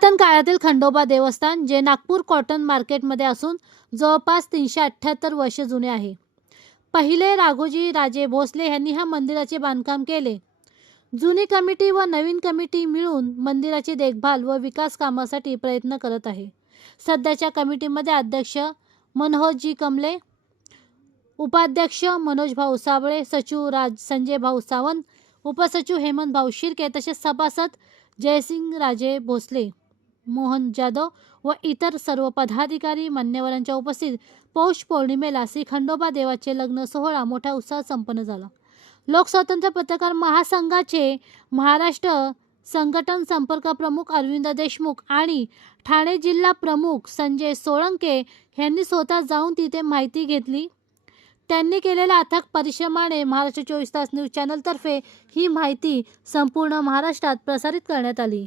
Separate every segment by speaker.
Speaker 1: पुरातन काळातील खंडोबा देवस्थान जे नागपूर कॉटन मार्केटमध्ये असून जवळपास तीनशे अठ्ठ्याहत्तर वर्ष जुने आहे. पहिले राघोजी राजे भोसले यांनी ह्या मंदिराचे बांधकाम केले. जुनी कमिटी व नवीन कमिटी मिळून मंदिराची देखभाल व विकास कामासाठी प्रयत्न करत आहे. सध्याच्या कमिटीमध्ये अध्यक्ष मनोहरजी कमले उपाध्यक्ष मनोज भाऊ साबळे सचिव राज संजय भाऊ सावंत उपसचिव हेमंत भाऊ शिर्के तसेच सभासद जयसिंग राजे भोसले. मोहन जाधव व इतर सर्व पदाधिकारी मान्यवरांच्या उपस्थित पौष पौर्णिमेला श्री खंडोबा देवाचे लग्न सोहळा मोठ्या उत्साहात संपन्न झाला. लोकस्वातंत्र्य पत्रकार महासंघाचे महाराष्ट्र संघटन संपर्क प्रमुख अरविंद देशमुख आणि ठाणे जिल्हा प्रमुख संजय सोळंके यांनी स्वतः जाऊन तिथे माहिती घेतली. त्यांनी केलेल्या अथक परिश्रमाने महाराष्ट्र चोवीस तास न्यूज चॅनलतर्फे ही माहिती संपूर्ण महाराष्ट्रात प्रसारित करण्यात आली.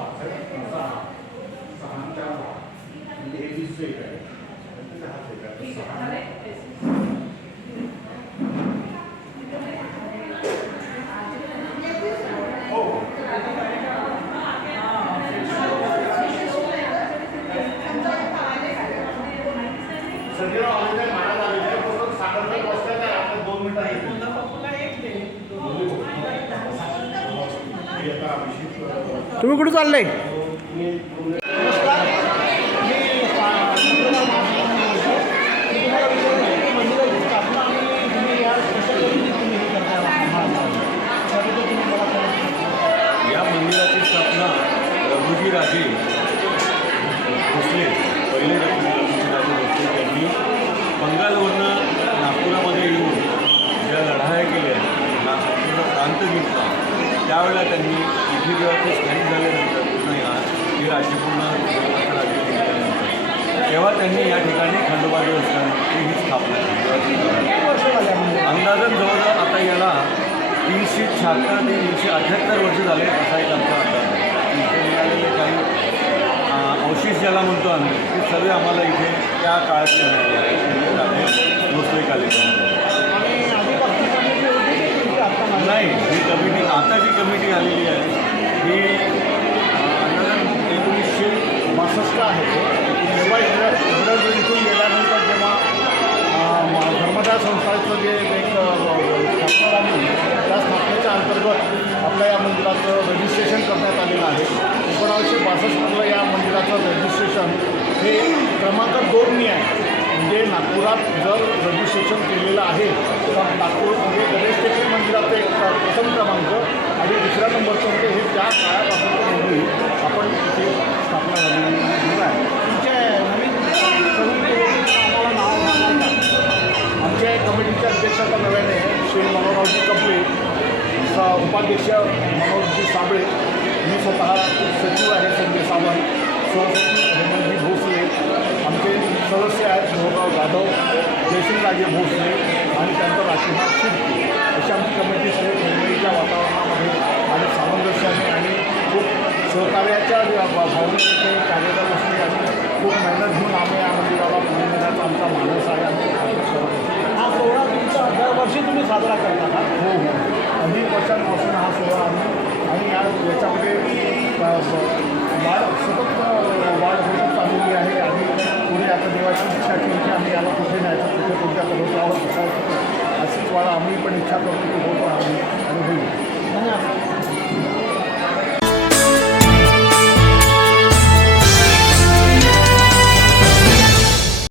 Speaker 2: 把这个放
Speaker 3: 放到哪里去？
Speaker 2: तुम्ही कुठे चाललंय?
Speaker 4: या मंदिराची स्थापना रघुजी राजे भोसले पहिले रघुजी भोसले यांनी बंगालवरनं नागपुरामध्ये येऊन ज्या लढाया केल्या नागपूरचा प्रांत जिंकला त्यावेळेला त्यांनी ही जेव्हा ते स्थायिक झाल्यानंतर पुन्हा या हे राज्य राज्य तेव्हा त्यांनी या ठिकाणी खंडोबा देवस्थानची ही स्थापना केली. अंदाजन जवळजवळ आता याला तीनशे शहात्तर ते तीनशे अठ्याहत्तर वर्ष झाले असा एक आमचा अंदाज इथे मिळालेले काही अवशेष ज्याला म्हणतो आम्ही ते सर्व आम्हाला इथे त्या काळातले मिळाले. आले नाही ही कमिटी आता जी कमिटी आलेली आहे. हे अं, एकोणीसशे
Speaker 5: बासष्ट आहे ते. इंग्रज इथून गेल्यानंतर जेव्हा धर्मदास संस्थाचं धर्मदाय जे एक स्थापना झाली त्या स्थापनेच्या अंतर्गत आपल्या या मंदिराचं रजिस्ट्रेशन करण्यात आलेलं आहे. एकोणावीसशे बासष्टमधलं या मंदिराचं रजिस्ट्रेशन हे क्रमांक दोननी आहे. म्हणजे नागपुरात जर रजिस्ट्रेशन केलेलं आहे नागपूर म्हणजे गणेश मंदिराचं एक प्रथम क्रमांक आणि दुसऱ्या नंबरचं म्हणजे हे त्या काळापासून मंदिर आपण इथे स्थापना झालेली आहे तुमच्या नवीन आम्हाला नाव आमच्या कमिटीच्या अध्यक्ष नव्याने श्री मनोहरजी कपले उपाध्यक्ष मनोहरजी साबळे मी स्वतः सचिव आहे संजय सावंत सहसचिव हेमंतजी भोसले आमचे सदस्य आहेत मोहनराव जाधव जयसिंगराजे भोसले आणि त्यांचा राशीनाथ शिर्के अशी आमची कमिटी सगळी मुंबईच्या वातावरणामध्ये आणि सामंजस्याने आणि खूप सहकार्याच्या भा- भावनेने कार्यरत असणे आणि खूप मेहनत घेऊन आम्ही या मंदिराला पुढे नेण्याचा आमचा मानस आहे आणि आम्ही करत.
Speaker 3: हा सोहळा तुमचा दरवर्षी तुम्ही साजरा करता का?
Speaker 5: हो हो. अनेक वर्षांपासून हा सोहळा आम्ही आणि या याच्यामध्ये वाढ सतत वाढ होत चाललेली आहे आणि पुढे आता देवाची इच्छा केली की आम्ही याला कुठे न्यायचं आम्ही तुमच्याकडे होत आहोत अशीच वाढ आम्ही पण इच्छा करतो की होतो आम्ही आणि होईल.
Speaker 3: धन्यवाद.